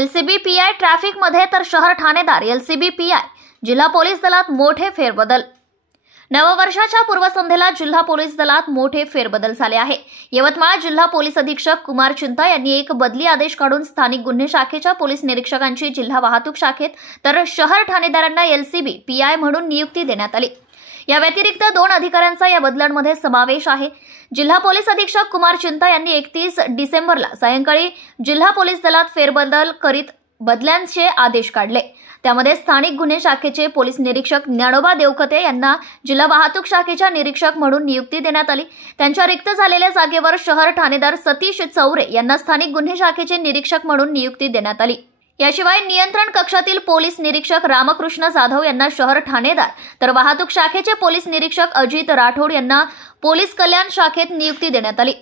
LCB PI ट्रॅफिकमध्ये तर शहर ठाणेदार LCB PI जिल्हा पोलीस दलात मोठे फेरबदल। नववर्षाच्या पूर्वसंध्येला जिल्हा पोलीस दलात मोठे फेरबदल झाले आहे। यवतमाळ जिल्हा पोलीस अधीक्षक कुमार चिंता यांनी एक बदली आदेश काढून स्थानिक गुन्हे शाखेच्या पोलीस निरीक्षकांची जिल्हा वाहतूक शाखेत तर शहर ठाणेदारांना एलसीबी पीआय म्हणून नियुक्ती देण्यात आली। या व्यतिरिक्त 2 अधिकाऱ्यांचा या बदलांमध्ये समावेश आहे। जिल्हा पोलीस अधीक्षक कुमार चिंता यांनी 31 डिसेंबरला सायंकाळी जिल्हा पोलीस दलात फेरबदल करीत बदल्यांचे आदेश काढले। त्यामध्ये स्थानिक गुन्हे शाखेचे पोलीस निरीक्षक ज्ञानोबा देवकते यांना जिल्हा वाहतूक शाखेच्या निरीक्षक म्हणून नियुक्ती देण्यात आली। त्यांच्या रिक्त झालेल्या जागेवर शहर ठाणेदार सतीश चौरे यांना स्थानिक गुन्हे शाखेचे निरीक्षक म्हणून नियुक्ती देण्यात आली। याशिवाय नियंत्रण कक्षातील पोलीस निरीक्षक रामकृष्ण जाधव यांना शहर ठाणेदार तर वाहतूक शाखेचे पोलीस निरीक्षक अजित राठोड यांना पोलीस कल्याण शाखेत नियुक्ती देण्यात आली।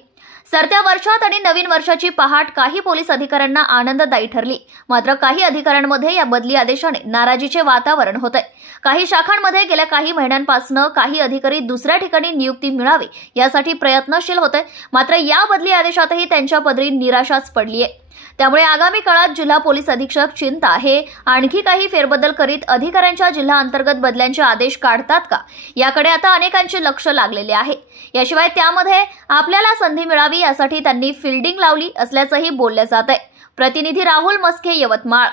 सरत्या वर्षात आणि नवीन वर्षाची पहाट काही पोलीस अधिकाऱ्यांना आनंददायी ठरली। मात्र काही अधिकाऱ्यांमध्ये या बदली आदेशाने नाराजीचे वातावरण होते। काही शाखांमध्ये गेल्या काही महिन्यांपासून काही अधिकारी दुसऱ्या ठिकाणी नियुक्ती मिळावी यासाठी प्रयत्नशील होते। मात्र या बदली आदेशातही त्यांच्या पदरी निराशाच पडली आहे। त्यामुळे आगामी काळात जिल्हा पोलीस अधीक्षक चिंता हे आणखी काही फेरबदल करीत अधिकाऱ्यांच्या जिल्हा अंतर्गत बदल्यांचे आदेश काढतात का याकडे आता अनेकांचे लक्ष लागलेले आहे। याशिवाय त्यामध्ये आपल्याला संधी मिळावी यासाठी त्यांनी फिल्डिंग लावली असल्याचंही बोलले जात आहे। प्रतिनिधी राहुल मस्के, यवतमाळ।